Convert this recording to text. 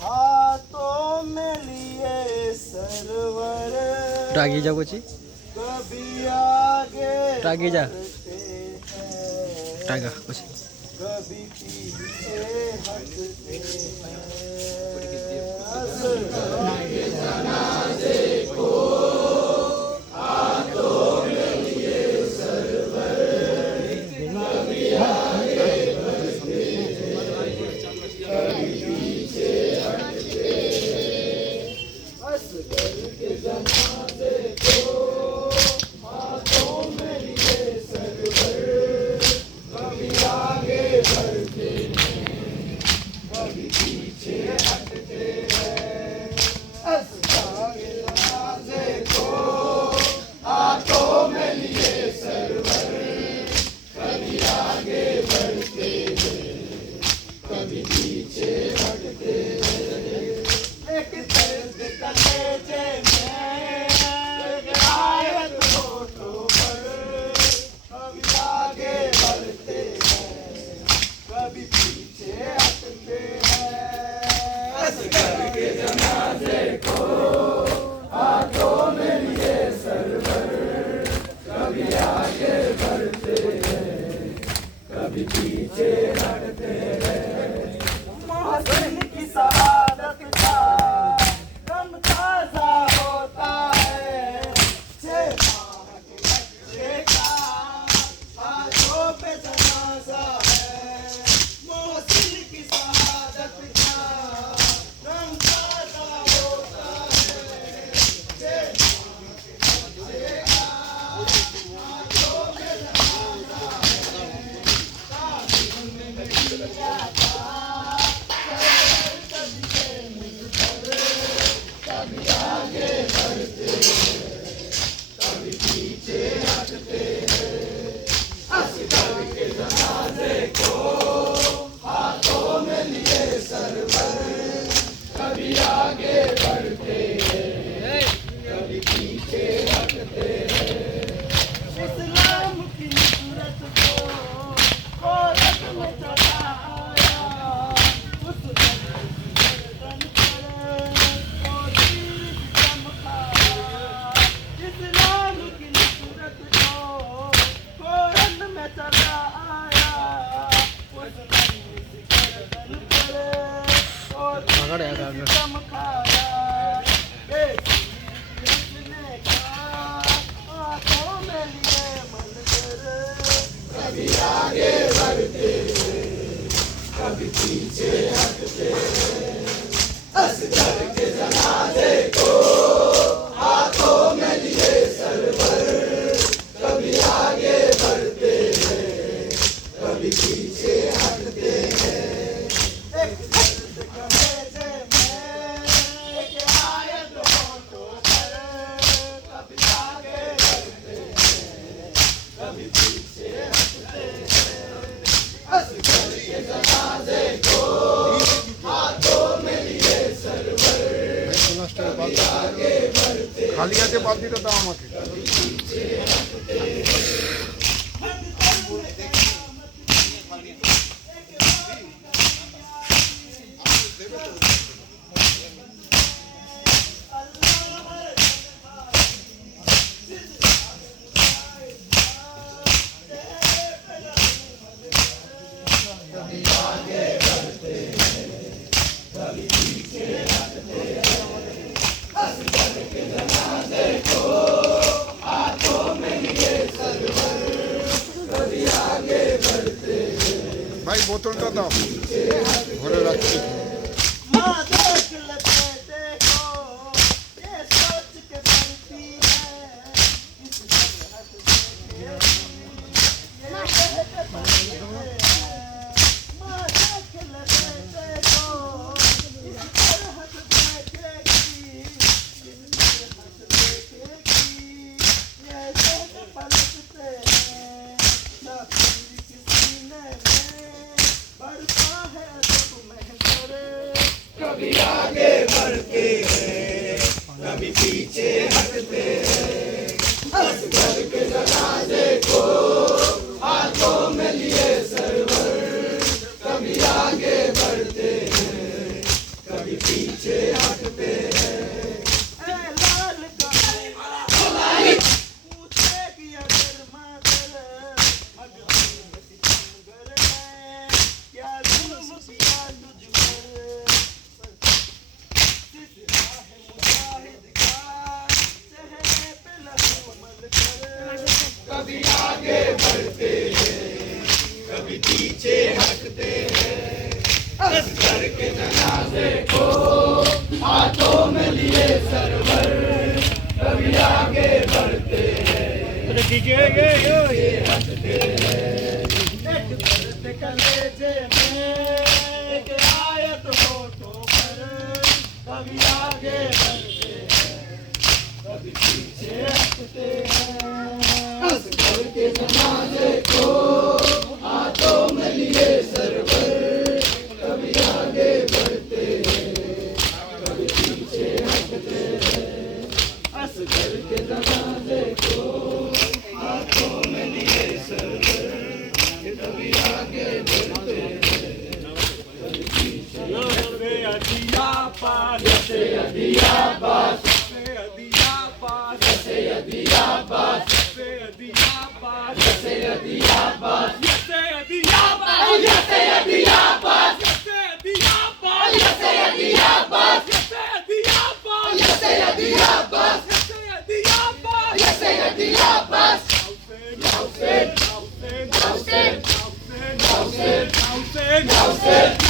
हाथों में लिए सरवर, रागी जा कुछ कभी आगे रागी जा बढ़ते हैं, टागा कुछ कभी पीछे हटते हैं। मोहसिन की शहादत का गम ताज़ा होता है, 6 माह के बच्चे का हाथों पे जनाजा है। मोहसिन की शहादत का गम ताज़ा होता है, 6 माह के बच्चे का हाथों पे जनाजा है। काबिल में किया था इस्लाम की नुसरत को औरत में चढ़ाया, उस गर्दन पर और तीर चमकाया। इस्लाम की नुसरत को औरत में चढ़ाया, उस गर्दन पर और तीर चमकाया। इसने कहा आंखों में लिए मंजर, कभी आगे बढ़ते कभी पीछे हटते। असगर के जनाजे को हाथों में लिए सरवर, कभी आगे बढ़ते हैं, कभी पीछे हटते हैं। एक दर्द कलेजे में, एक आयत होठों पर, कभी आगे बढ़ते हैं, कभी पीछे हटते हैं। असगर के जनाजे को हाथों में लिए सरवर, कभी आगे बढ़ते हैं, খালি হাতে বাদ দিতে দাও আমাকে कभी पीछे हटते हैं। ভাই বোতলটা দাও ভরে রাখছি माँ देख लेते देखो, ये सोच के बढ़ती है, इस सरहद देखेगी, ये कहते बढ़ते हैं। माँ देख लेते देखो, इस सरहद देखेगी, इस सरहद देखेगी, ये कहते पलटते हैं। तकदीर की सीने में बढ़ता है सब महज़र, कभी आगे बढ़ते हैं, कभी पीछे हटते हैं। असगर के जनाजे को हाथों में लिए सरवर, कभी आगे बढ़ते हैं, कभी एक दर्द कलेजे में एक आयत होठों पर कभी आगे बढ़ते हैं कभी पीछे हटते हैं हंस करके जमाने को हाथों में लिए सरवर कभी आगे बढ़ते हैं कभी पीछे हटते हैं हंस करके जमाने को हाथों में लिए सरवर कभी आगे बढ़ते हैं कभी पीछे अदिया पास जैसे अदिया पास जैसे अदिया पास जैसे अदिया पास जैसे अदिया पास जैसे अदिया पास जैसे अदिया पास जैसे अदिया पास जैसे अदिया पास जैसे अदिया पास जैसे अदिया पास जैसे अदिया पास जैसे अदिया पास जैसे अदिया पास Now,